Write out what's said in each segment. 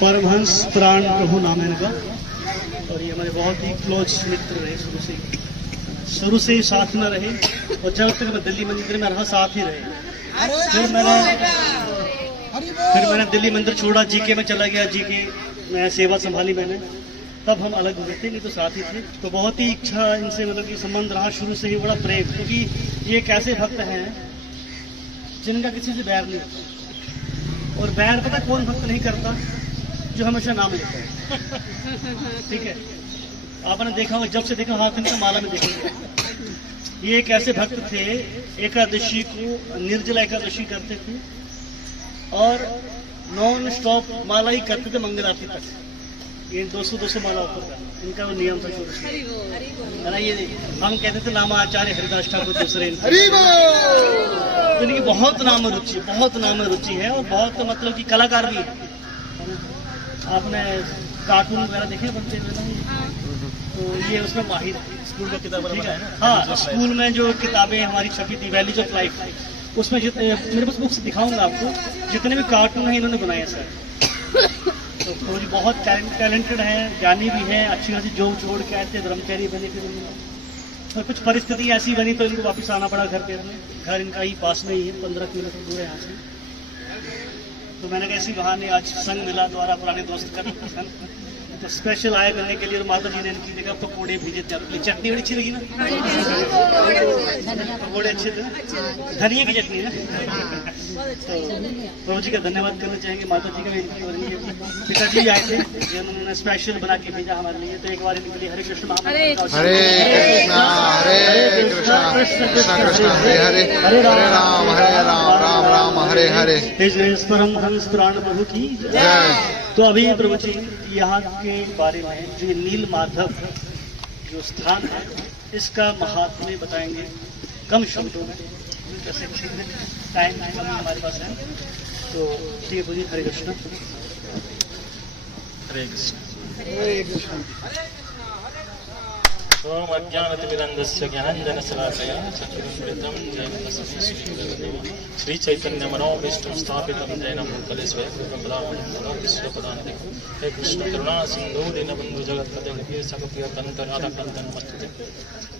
परमहंस प्राण प्रभु नाम है इनका, और ये हमारे बहुत ही क्लोज मित्र रहे शुरू से ही साथ में रहे, और जब तक मैं दिल्ली मंदिर में रहा साथ ही रहे। फिर मैंने दिल्ली मंदिर छोड़ा, जीके में चला गया, जीके में सेवा संभाली मैंने, तब हम अलग हो गए थे, नहीं तो साथ ही थे। तो बहुत ही इच्छा इनसे मतलब कि संबंध रहा शुरू से ही, बड़ा प्रेम, क्योंकि ये एक ऐसे भक्त हैं जिनका किसी से बैर नहीं होता। और बैर पता कौन भक्त नहीं करता? जो हमेशा नाम लेता है। ठीक है, आपने देखा होगा, जब से देखा हाथ इनका माला में देखेंगे। ये एक ऐसे भक्त थे, एकादशी को निर्जला एकादशी करते थे और नॉन स्टॉप माला ही करते थे मंगल आरती तक। ये 200 माला ऊपर का इनका वो नियम था शुरू से। ये हम कहते थे नाम आचार्य हरिदास ठाकुर दूसरे, तो इनकी बहुत नाम रुचि है, और बहुत मतलब कि कलाकार भी है। आपने कार्टून वगैरह देखे बनते हुए, तो ये उसमें माहिर स्कूल में किताब है। हाँ, स्कूल में जो किताबें हमारी छपी थी वैल्यूज ऑफ लाइफ, उसमें जितने मेरे पास बुक्स दिखाऊंगा आपको, जितने भी कार्टून हैं इन्होंने बनाए सर। तो जी बहुत टैलेंटेड हैं, ज्ञानी भी हैं, अच्छी खासी जॉब छोड़ के आए थे, ब्रह्मचारी बने थे। और कुछ परिस्थिति ऐसी बनी तो इनको वापस आना पड़ा घर पे। घर इनका ही पास में ही है, 15 किलोमीटर दूर है यहाँ से। तो मैंने कहा इसी बहाने आज संग मिला, द्वारा पुराने दोस्त का, तो स्पेशल आया करने के लिए। और माता जी ने इनकी जगह पकौड़े भेजे थे अपनी। चटनी बड़ी अच्छी लगी ना? पकौड़े अच्छे थे, धनिया की चटनी है। तो प्रभु जी का धन्यवाद करना चाहेंगे, माता जी का भी। पिताजी भी आए थे, जिन्होंने स्पेशल बना के भेजा हमारे लिए। तो एक बार इनके लिए हरे कृष्ण महामंत्र, हरे कृष्णा कृष्ण कृष्ण हरे हरे, हरे राम राम राम हरे हरे। परमहंस प्राण प्रभु की जय। तो अभी प्रभु जी यहाँ के बारे में जो नील माधव जो स्थान है, इसका महात्म्य बताएंगे कम शब्दों में, जैसे टाइम कम हमारे पास है। तो ठीक है प्रभु जी, हरे कृष्ण। हरे कृष्ण। हरे कृष्ण। ओम अज्ञानतिमिरन्धस्य ज्ञानाञ्जनशलाकया चक्षुरुन्मिलितं येन तस्मै श्रीगुरुदेव श्री चैतन्य मनोभीष्टं स्थापितं येन भूतले स्वयं पदामणिं विश्वपदान्ते। हे कृष्ण करुणा सिन्धु दीनबन्धु जगत्पते सकलकंतन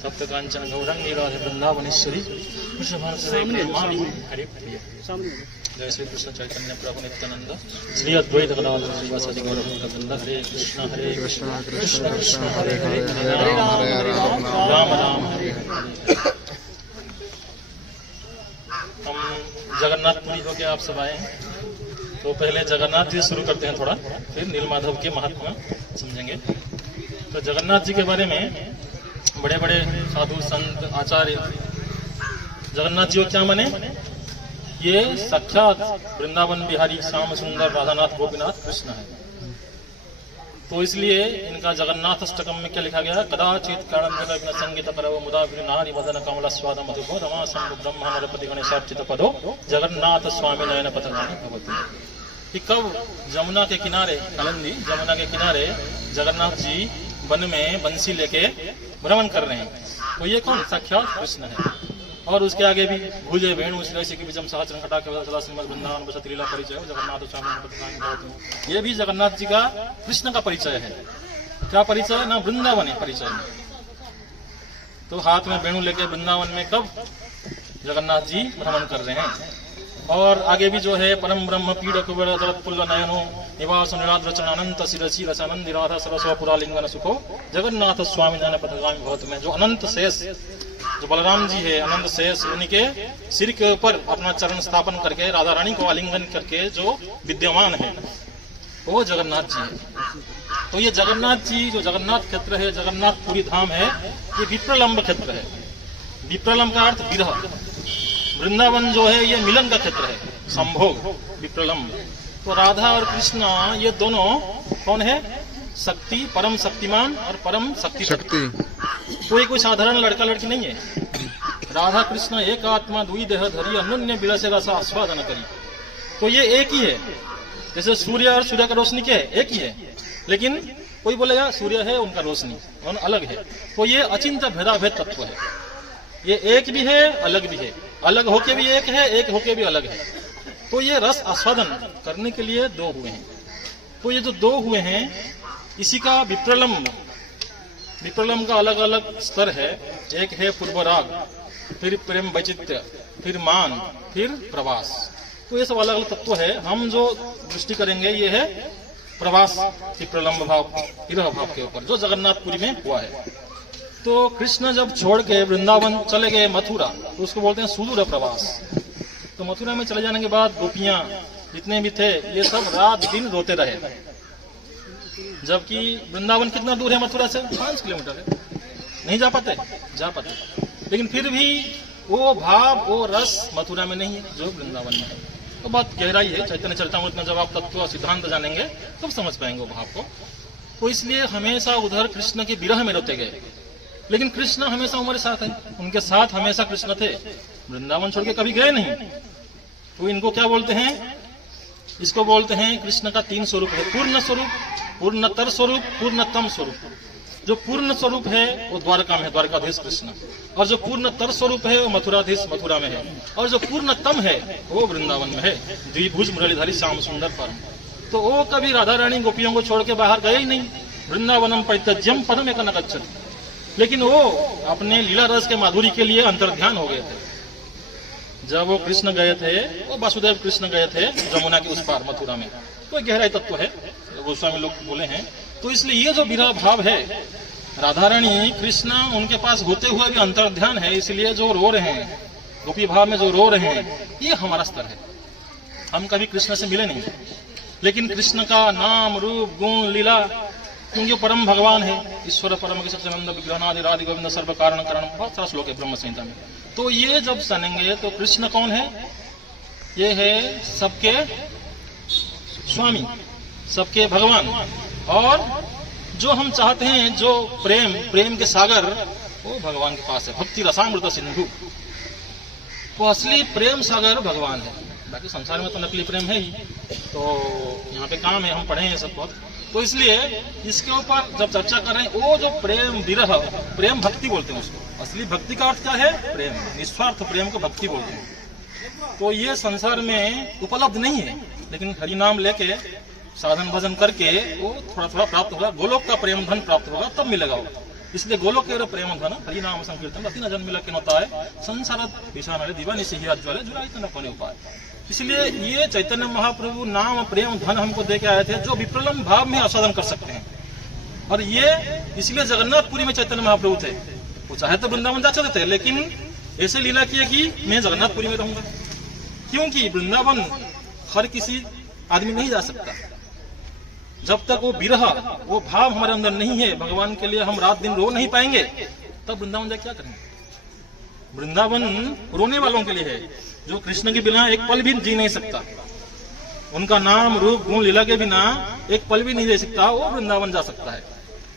सप्त कांचन गौरंगी राधे वृंदावनेश्वरी वृषभानुसुते हरि प्रिय। जय श्री कृष्ण चैतन्य प्रभु नित्यानंद श्री अद्वैत गदाधर श्रीवासादि गौरभक्तवृंद। हरे कृष्ण कृष्ण कृष्ण हरे हरे, हरे राम राम हरे हरे। हम जगन्नाथपुरी होके आप सब आए हैं, तो पहले जगन्नाथ जी शुरू करते हैं थोड़ा, फिर नीलमाधव के महात्मा समझेंगे। तो जगन्नाथ जी के बारे में बड़े बड़े साधु संत आचार्य जगन्नाथ जी को क्या माने? ये साक्षात वृंदावन बिहारी श्याम सुंदर राधानाथ गोपीनाथ कृष्ण है। तो इसलिए इनका जगन्नाथ अष्टकम में क्या लिखा गया है? कदाचित कारणं संगीत परव मुदा नारी मदन कमल स्वाद मधुभो रमा शंभु ब्रह्म नरपति गणेशार्चित पदो जगन्नाथ स्वामी नयन पथगामी भवति। कि कब जमुना के किनारे, अलंदी जमुना के किनारे जगन्नाथ जी वन में बंसी लेके भ्रमण कर रहे हैं। तो ये कौन? साक्षात कृष्ण है। और उसके आगे भी भुजे वेणु श्रेष्ठ की विजम सहस्र घटा के वृंदावन बसत लीला परिचय जगन्नाथ स्वामी। ये भी जगन्नाथ जी का कृष्ण का परिचय है। क्या परिचय है? ना वृंदावन है परिचय में। तो हाथ में वेणु लेके वृंदावन में कब जगन्नाथ जी भ्रमण कर रहे हैं। और आगे भी जो है परम ब्रह्म पीड़ कुबेर जगत्पुल्ल नयनो निवास निराद रचन अनंत शिरसी रसानंद राधा सरस्व पुरालिंगन सुखो जगन्नाथ स्वामी नयन पथगामी भवति में जो अनंत शेष जो बलराम जी है, अनंत शेष, उनके सिर के ऊपर अपना चरण स्थापन करके राधा रानी को आलिंगन करके जो विद्यमान है वो जगन्नाथ जी है। तो ये जगन्नाथ जी जो जगन्नाथ क्षेत्र है, जगन्नाथपुरी धाम है, ये विप्रलंब क्षेत्र है। विप्रलंब का अर्थ विरह। वृंदावन जो है ये मिलन का क्षेत्र है, संभोग विप्रलंब। तो राधा और कृष्ण ये दोनों कौन है? शक्ति, परम शक्तिमान और परम शक्ति। तो ये कोई साधारण लड़का लड़की नहीं है। राधा कृष्ण एक आत्मा दुई देह धरी अनन्य विलसे रस आस्वादन करी। तो ये एक ही है। जैसे सूर्य और सूर्य का रोशनी क्या है? एक ही है। लेकिन कोई बोलेगा सूर्य है उनका रोशनी और अलग है। तो ये अचिंत्य भेदाभेद तत्व है। ये एक भी है, अलग भी है। अलग होके भी एक है, एक होके भी अलग है। तो ये रस आस्वादन करने के लिए दो हुए हैं। तो ये जो दो हुए हैं, इसी का विप्रलम्ब का अलग अलग स्तर है। एक है पूर्वराग, फिर प्रेम वैचित्र्य, फिर मान, फिर प्रवास। तो ये सब अलग अलग तत्व है। हम जो दृष्टि करेंगे ये है प्रवास की प्रलम्ब भाव, विरह भाव के ऊपर, जो जगन्नाथपुरी में हुआ है। तो कृष्ण जब छोड़ के वृंदावन चले गए मथुरा, तो उसको बोलते हैं सुदूर प्रवास। तो मथुरा में चले जाने के बाद गोपियां जितने भी थे ये सब रात दिन रोते रहे, जबकि वृंदावन कितना दूर है मथुरा से? 5 किलोमीटर है। नहीं जा पाते? जा पाते, लेकिन फिर भी वो भाव, वो रस मथुरा में नहीं है जो वृंदावन में है। तो बात गहराई है। चैतन्य चरितामृत में जब आप तत्व सिद्धांत जानेंगे तब समझ पाएंगे वो भाव को। तो इसलिए हमेशा उधर कृष्ण के विरह में रोते गए, लेकिन कृष्ण हमेशा हमारे साथ है, उनके साथ हमेशा कृष्ण थे, वृंदावन छोड़ के कभी गए नहीं। तो इनको क्या बोलते हैं? इसको बोलते हैं कृष्ण का 3 स्वरूप है, पूर्ण स्वरूप, पूर्णतर स्वरूप, पूर्णतम स्वरूप। जो पूर्ण स्वरूप है वो द्वारका में है, द्वारकाधीश कृष्ण, और जो पूर्णतर स्वरूप है वो मथुराधीश मथुरा में है, और जो पूर्णतम है वो वृंदावन में है, द्विभुज मुरलीधारी श्याम सुंदर परम। तो वो कभी राधा रानी गोपियों को छोड़ के बाहर गए ही नहीं। वृंदावनम परित्यज्यम पदम एक न गच्छति, लेकिन वो अपने लीला रस के माधुरी के लिए अंतर्ध्यान हो गए थे। जब वो कृष्ण गए थे, वो वासुदेव कृष्ण गए थे जमुना के उस पार मथुरा में। कोई गहराई तत्व है, गोस्वामी लोग बोले हैं। तो इसलिए ये जो विरह भाव है, राधा रानी कृष्ण उनके पास होते हुए भी अंतर्ध्यान है, इसलिए जो रो रहे हैं गोपी भाव में, जो रो रहे हैं, ये हमारा स्तर है। हम कभी कृष्ण से मिले नहीं, लेकिन कृष्ण का नाम, रूप, गुण, लीला, क्योंकि परम भगवान है, ईश्वर परम के सच्चिदानंद विग्रहनादि राधि गोविंद सर्व कारण कारण, बहुत सारा श्लोक है ब्रह्म संहिता में। तो ये जब सुनेंगे तो कृष्ण कौन है? ये है सबके स्वामी, सबके भगवान, और जो हम चाहते हैं, जो प्रेम के सागर, वो भगवान के पास है। भक्ति रसामृत सिंधु, वो असली प्रेम सागर भगवान है। बाकी संसार में तो नकली प्रेम है ही। तो यहाँ पे काम है, हम पढ़े हैं सब बहुत। तो इसलिए इसके ऊपर जब चर्चा कर रहे हैं, वो जो प्रेम विरह, प्रेम भक्ति बोलते हैं उसको। असली भक्ति का अर्थ क्या है? प्रेम, निस्वार्थ प्रेम को भक्ति बोलते हैं। तो ये संसार में उपलब्ध नहीं है, लेकिन हरि नाम लेके साधन भजन करके वो थोड़ा थोड़ा प्राप्त होगा। गोलोक का प्रेम धन प्राप्त होगा तब मिलेगा वो। इसलिए गोलोक के प्रेम धन हरि नाम संकीर्तन अति न जन्म मिला के नता है संसार विषाण दीवानी से ही राज्य जुलाई तो न कोने उपाय। इसलिए ये चैतन्य महाप्रभु नाम प्रेम धन हमको दे के आए थे, जो विप्रलम्ब भाव में आस्वादन कर सकते हैं। और ये इसलिए जगन्नाथपुरी में चैतन्य महाप्रभु थे। वो चाहे तो वृंदावन जा सकते थे, लेकिन ऐसे लीला किए कि मैं जगन्नाथपुरी में रहूंगा, क्योंकि वृंदावन हर किसी आदमी नहीं जा सकता। जब तक वो विरह, वो भाव हमारे अंदर नहीं है, भगवान के लिए हम रात दिन रो नहीं पाएंगे, तब वृंदावन जा क्या करेंगे? वृंदावन रोने वालों के लिए है, जो कृष्ण के बिना एक पल भी जी नहीं सकता। उनका नाम, रूप, गुण, लीला के बिना एक पल भी नहीं रह सकता, वो वृंदावन जा सकता है।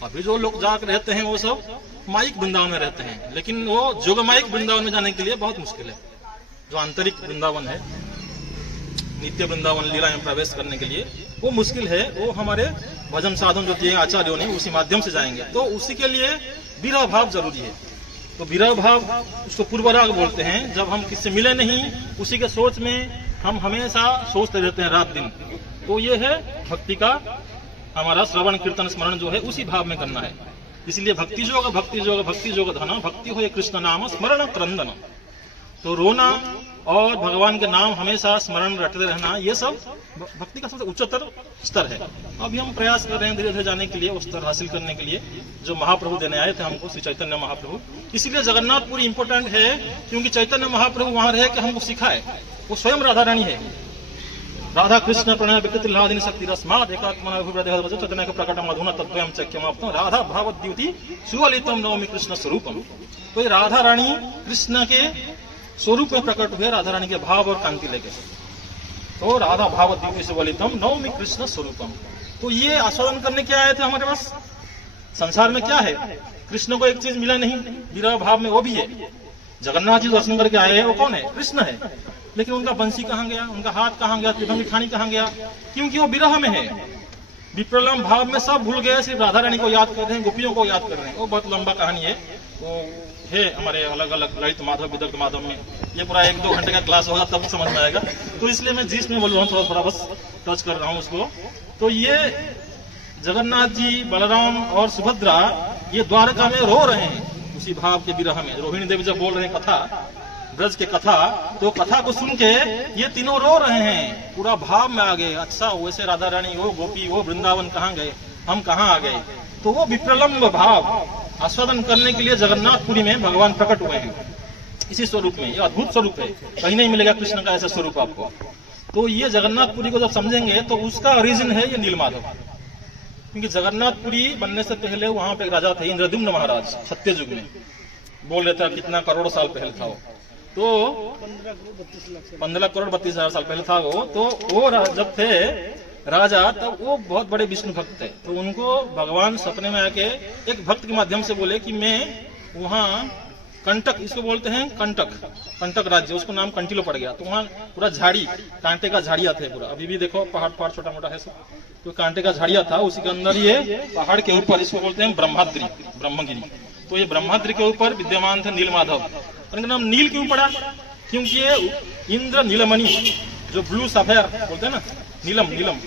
अभी जो लोग जाकर रहते हैं वो सब माइक वृंदावन में रहते हैं, लेकिन वो जोगमाइक वृंदावन में जाने के लिए बहुत मुश्किल है। जो आंतरिक वृंदावन है, नित्य वृंदावन लीला में प्रवेश करने के लिए वो मुश्किल है। वो हमारे भजन साधन जो दिए आचार्यों ने, उसी माध्यम से जाएंगे। तो उसी के लिए विरह भाव जरूरी है। तो विरह भाव उसको पूर्वराग बोलते हैं। जब हम किससे मिले नहीं, उसी के सोच में हम हमेशा सोचते रहते हैं रात दिन। तो ये है भक्ति का हमारा श्रवण कीर्तन स्मरण जो है उसी भाव में करना है। इसलिए भक्ति जोग भक्ति जोग भक्ति जोग धन भक्ति हो कृष्ण नाम स्मरण क्रंदन। तो रोना और भगवान के नाम हमेशा स्मरण रटते रहना, ये सब भक्ति का सबसे उच्चतर स्तर है। अभी हम प्रयास कर रहे हैं धीरे धीरे जाने के लिए, उस स्तर हासिल करने के लिए जो महाप्रभु देने आए थे हमको, श्री चैतन्य महाप्रभु। इसीलिए जगन्नाथपुरी इंपोर्टेंट है, क्योंकि चैतन्य महाप्रभु वहां रहे कि हमको सिखाए। वो स्वयं राधा रानी है। राधा कृष्ण प्रणय विकृति लादिनी शक्ति रस्माद एकात्मना चैतन्य के प्रकट मधुना तत्वयं चक्यमाप्तम राधा भावद्युति सुवलितम नवमी कृष्ण स्वरूपम। तो ये राधा रानी कृष्ण के स्वरूप में प्रकट हुए, राधा रानी के भाव और कांति लेके। तो राधा भावद्युति सुवलितम नवमी कृष्ण स्वरूपम। तो ये आस्वादन करने के आए थे हमारे पास। संसार में क्या है? कृष्ण को एक चीज मिला नहीं, विरह भाव में वो भी है। जगन्नाथ जी दर्शन करके आए हैं, वो कौन है? कृष्ण है। लेकिन उनका बंसी कहाँ गया, उनका हाथ कहाँ गया, त्रिभंगी ठानी कहाँ गया? क्योंकि वो विरह में है। विप्रलम्ब भाव में सब भूल गए, सिर्फ राधा रानी को याद कर रहे हैं, गोपियों को याद कर रहे हैं। वो बहुत लंबा कहानी है, वो है हमारे अलग अलग ललित माधव विदग्ध माधव में। ये पूरा 1-2 घंटे का क्लास होगा तब समझ में आएगा। तो इसलिए मैं जिस में बोल रहा हूँ थोड़ा थोड़ा बस टच कर रहा हूँ उसको। तो ये जगन्नाथ जी, बलराम और सुभद्रा ये द्वारका में रो रहे हैं उसी भाव के विरह में। रोहिणी देवी जब बोल रहे हैं कथा, ब्रज के कथा, तो कथा को सुन के ये तीनों रो रहे हैं, पूरा भाव में आ गए। अच्छा वैसे राधा रानी, वो गोपी, वो वृंदावन कहाँ गए, हम कहाँ आ गए। तो वो विप्रलम्ब भाव आस्वादन करने के लिए जगन्नाथपुरी में भगवान प्रकट हुए हैं इसी स्वरूप में। ये अद्भुत स्वरूप है, कहीं नहीं मिलेगा कृष्ण का ऐसा स्वरूप आपको। तो ये जगन्नाथपुरी को जब समझेंगे तो उसका ओरिजिन है ये नीलमाधव। क्योंकि जगन्नाथपुरी बनने से पहले वहां पे एक राजा थे इंद्रद्युम्न महाराज, सत्ययुग में। बोल रहे थे कितना करोड़ साल पहले था वो, तो 15 करोड़ 32 हजार साल पहले था वो। तो वो जब थे राजा, तब वो बहुत बड़े विष्णु भक्त थे। तो उनको भगवान सपने में आके एक भक्त के माध्यम से बोले कि मैं वहाँ कंटक, इसको बोलते हैं कंटक, कंटक राज्य, उसको नाम कंटिलो पड़ गया। तो वहाँ पूरा झाड़ी, कांटे का झाड़िया थे पूरा। अभी भी देखो पहाड़ पहाड़ छोटा मोटा है सब, तो कांटे का झाड़िया था, उसी के अंदर ये पहाड़ के ऊपर, इसको बोलते हैं ब्रह्माद्रि, ब्रह्मगिरी। तो ये ब्रह्माद्रि के ऊपर विद्यमान थे नीलमाधव। इनका नाम नील क्यों पड़ा? क्योंकि ये इंद्र नीलमणि, जो ब्लू सफेयर बोलते हैं ना, नीलम, नीलम,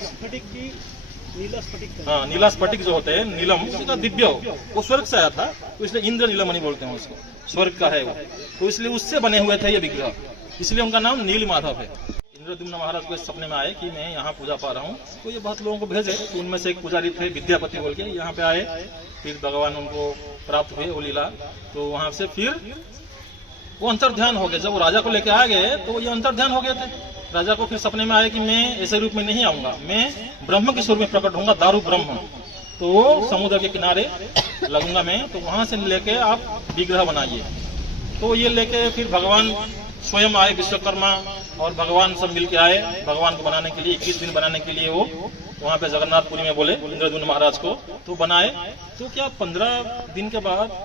हाँ नीला स्फटिक जो होते हैं, नीलम, उसका दिव्य हो, वो स्वर्ग से आया था, तो इसलिए इंद्र नीलमणि बोलते हैं उसको, स्वर्ग का है वो। तो इसलिए उससे बने हुए थे ये विग्रह, इसलिए उनका नाम नील माधव है। इंद्रद्युम्न महाराज को इस सपने में आए कि मैं यहाँ पूजा पा रहा हूँ, तो ये बहुत लोगों को भेजे। तो उनमें से एक पुजारी थे विद्यापति बोल के, यहाँ पे आए, फिर भगवान उनको प्राप्त हुए वो लीला। तो वहां से फिर वो अंतर्ध्यान हो गए। जब वो राजा को लेके आ गए तो ये अंतर्ध्यान हो गए थे। राजा को फिर सपने में आया कि मैं ऐसे रूप में नहीं आऊंगा, मैं ब्रह्म के स्वरूप में प्रकट होऊंगा, दारू ब्रह्म। तो वो समुद्र के किनारे लगूंगा मैं, तो वहां से लेके आप विग्रह बनाइए। तो ये लेके फिर भगवान स्वयं आए, विश्वकर्मा और भगवान सब मिल के आए भगवान को बनाने के लिए। 21 दिन बनाने के लिए वो वहां पे जगन्नाथपुरी में बोले इंद्रद्युम्न महाराज को, तो बनाए। तो क्या 15 दिन के बाद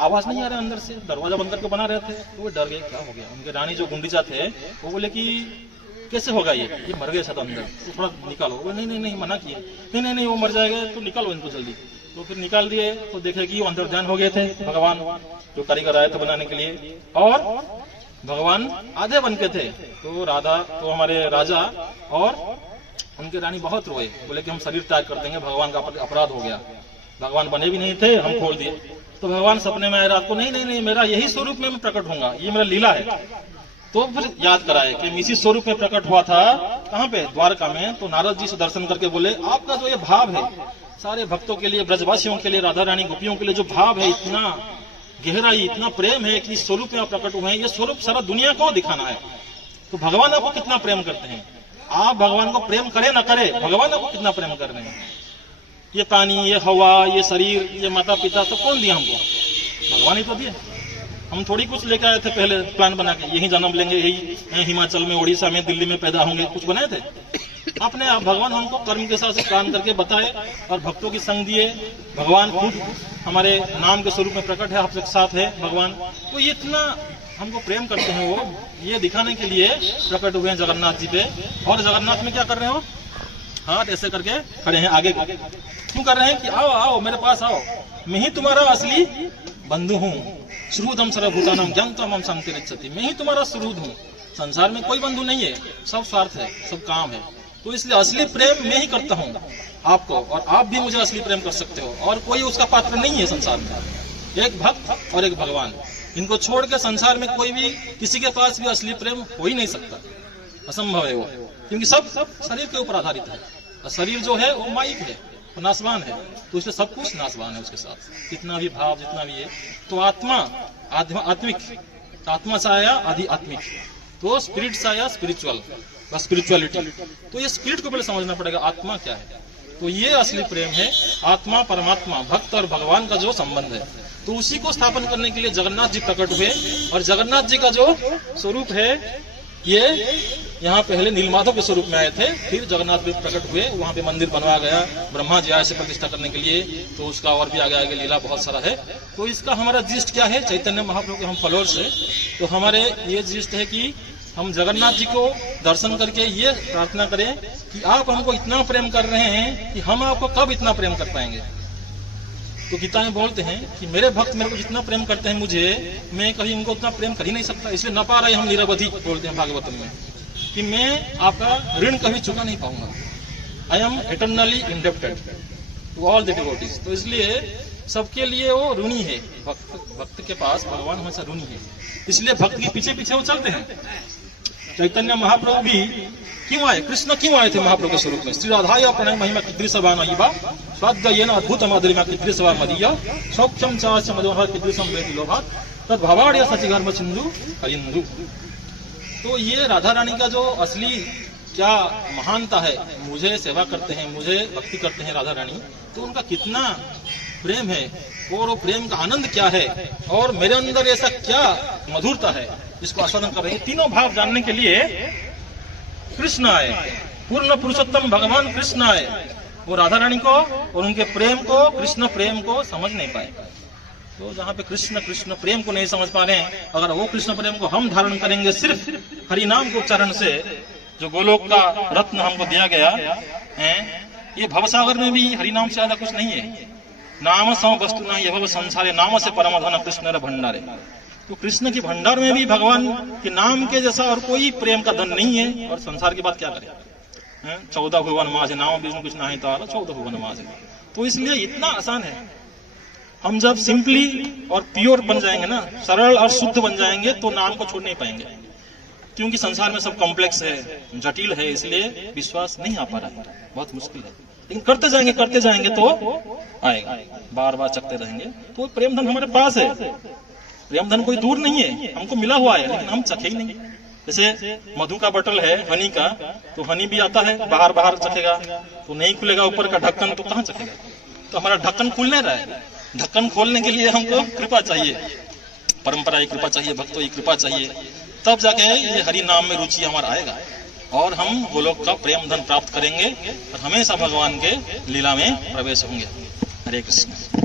आवाज नहीं आ रहा अंदर से, दरवाजा बंद करके बना रहे थे। तो वो डर गए, क्या हो गया। उनके रानी जो गुंडीचा थे वो बोले कि कैसे होगा ये मर गए शायद अंदर, तो थोड़ा निकालो। वो नहीं नहीं नहीं मना किए, नहीं नहीं नहीं वो मर जाएगा, तो निकालो इनको जल्दी। तो फिर निकाल दिए, तो देखे कि वो अंतर्ध्यान हो गए थे भगवान, जो कारीगर आए थे बनाने के लिए। और भगवान आधे बन के थे। तो राधा, तो हमारे राजा और उनके रानी बहुत रोए, बोले कि हम शरीर त्याग कर देंगे, भगवान का अपराध हो गया, भगवान बने भी नहीं थे, हम खोल दिए। तो भगवान सपने में आए रात को, नहीं नहीं नहीं मेरा यही स्वरूप में मैं प्रकट होऊंगा, ये मेरा लीला है। तो फिर याद कराए कि इसी स्वरूप में प्रकट हुआ था, कहाँ पे, द्वारका में। तो नारद जी से दर्शन करके बोले आपका जो ये भाव है सारे भक्तों के लिए, ब्रजवासियों के लिए, राधा रानी गोपियों के लिए जो भाव है, इतना गहराई, इतना प्रेम है कि इस स्वरूप में आप प्रकट हुए हैं, ये स्वरूप सारा दुनिया को दिखाना है। तो भगवान आपको कितना प्रेम करते हैं, आप भगवान को प्रेम करें न करें, भगवान आपको कितना प्रेम कर रहे हैं। ये पानी, ये हवा, ये शरीर, ये माता पिता सब कौन दिया हमको? भगवान ही तो दिए। हम थोड़ी कुछ लेकर आए थे पहले प्लान बना के, यही जन्म लेंगे, यही हिमाचल में, उड़ीसा में, दिल्ली में पैदा होंगे, कुछ बनाए थे अपने आप। भगवान हमको कर्म के साथ प्लान करके बताए और भक्तों की संग दिए। भगवान खुद हमारे नाम के स्वरूप में प्रकट है, आपके साथ है भगवान। तो ये इतना हमको प्रेम करते हैं, वो ये दिखाने के लिए प्रकट हुए हैं जगन्नाथ जी पे। और जगन्नाथ में क्या कर रहे हो, हाथ ऐसे करके खड़े हैं आगे। क्यों कर रहे हैं कि आओ आओ मेरे पास आओ, मैं ही तुम्हारा असली बंधु हूँ। श्रुदम सर्वभूतानां ज्ञानत्वं मां संकीर्तयति, मैं ही तुम्हारा सुहृद हूँ। संसार में कोई बंधु नहीं है, सब स्वार्थ है, सब काम है। तो इसलिए असली प्रेम मैं ही करता हूँ आपको, और आप भी मुझे असली प्रेम कर सकते हो। और कोई उसका पात्र नहीं है संसार में, एक भक्त और एक भगवान। इनको छोड़ के संसार में कोई भी, किसी के पास भी असली प्रेम हो ही नहीं सकता, असंभव है वो। क्योंकि सब शरीर के ऊपर आधारित है, और शरीर जो है वो माइक है, वो नाशवान है। तो इसलिए सब कुछ नाशवान है उसके साथ, जितना भी भाव, जितना भी है। तो आत्मा आत्मिक, आत्मा से आया आध्यात्मिक, तो स्पिरिट से आया स्पिरिचुअल, स्पिरिचुअलिटी। तो ये स्पिरिट को पहले समझना पड़ेगा, आत्मा क्या है। तो ये असली प्रेम है, आत्मा परमात्मा, भक्त और भगवान का जो संबंध है। तो उसी को स्थापन करने के लिए जगन्नाथ जी प्रकट हुए। और जगन्नाथ जी का जो स्वरूप है, ये यहाँ पहले नीलमाधव के स्वरूप में आए थे, फिर जगन्नाथ जी प्रकट हुए, वहाँ पे मंदिर बनवाया गया, ब्रह्मा जी आए से प्रतिष्ठा करने के लिए। तो उसका और भी आगे आगे लीला बहुत सारा है। तो इसका हमारा जिस्ट क्या है, चैतन्य महाप्रभु के हम फॉलोअर्स है। तो हमारे ये जिस्ट है कि हम जगन्नाथ जी को दर्शन करके ये प्रार्थना करें कि आप हमको इतना प्रेम कर रहे हैं कि हम आपको कब इतना प्रेम कर पाएंगे। तो गीता में बोलते हैं कि मेरे भक्त मेरे को जितना प्रेम करते हैं मुझे, मैं कभी उनको उतना प्रेम कर ही नहीं सकता। इसलिए न पा रहे हम निरवधि बोलते हैं भागवतम में, कि मैं आपका ऋण कभी चुका नहीं पाऊंगा। I am eternally indebted to all the devotees. तो इसलिए सबके लिए वो ऋणी है, भक्त के पास भगवान हमेशा ऋणी है, इसलिए भक्त के पीछे पीछे वो चलते हैं। चैतन्य महाप्रभु भी क्यों आए, कृष्ण क्यों आए थे महाप्रभु के स्वरूप में? श्री राधाय प्रणय महिमा कीदृशवान इवा स्वाद्गयेन अद्भुत माधुर्यमा कीदृशवा मदीय सौख्यम चास्य मधुमः कीदृशम वेति लोभात् तद भवाड्य सचिघर्म सिंधु हरिंदु। तो ये राधा रानी का जो असली क्या महानता है, मुझे सेवा करते हैं, मुझे भक्ति करते हैं राधा रानी, तो उनका कितना प्रेम है और वो प्रेम का आनंद क्या है और मेरे अंदर ऐसा क्या मधुरता है जिसको आस्वादन कर रहे हैं। तीनों भाव जानने के लिए कृष्ण आए, पूर्ण पुरुषोत्तम भगवान कृष्ण आए। वो राधा रानी को और उनके प्रेम को, कृष्ण प्रेम को समझ नहीं पाए। तो जहाँ पे कृष्ण कृष्ण प्रेम को नहीं समझ पा रहे हैं, अगर वो कृष्ण प्रेम को हम धारण करेंगे सिर्फ हरि नाम के उच्चारण से, जो गोलोक का रत्न हमको दिया गया है, ये भवसागर में भी हरि नाम से ज्यादा कुछ नहीं है। नाम सम वस्तु नहीं ये भव संसारे नाम से परम धन कृष्ण भंडारे। तो कृष्ण के भंडार में भी भगवान के नाम के जैसा और कोई प्रेम का धन नहीं है। और संसार की बात क्या करें, 14 भुवन माज नाम विष्णु कृष्ण है तारा 14 भुवन माज। तो इसलिए इतना आसान है, हम जब सिंपली और प्योर बन जाएंगे ना, सरल और शुद्ध बन जाएंगे, तो नाम को छोड़ नहीं पाएंगे। क्योंकि संसार में सब कॉम्प्लेक्स है, जटिल है, इसलिए विश्वास नहीं आ पा रहा है, बहुत मुश्किल है। लेकिन करते जाएंगे तो आएगा, बार बार चखते रहेंगे। तो प्रेम धन हमारे पास है, प्रेम धन कोई दूर नहीं है, हमको मिला हुआ है, लेकिन हम चखे ही नहीं। जैसे मधु का बटल है हनी का, तो हनी भी आता है, बाहर बाहर चखेगा तो नहीं खुलेगा ऊपर का ढक्कन, तो कहाँ चखेगा? तो हमारा ढक्कन खुल नहीं रहा है। ढक्कन खोलने के लिए हमको कृपा चाहिए, परंपरा की कृपा चाहिए, भक्तों की कृपा चाहिए, तब जाके ये हरि नाम में रुचि हमारा आएगा और हम गोलोक का प्रेम धन प्राप्त करेंगे और हमेशा भगवान के लीला में प्रवेश होंगे। हरे कृष्ण।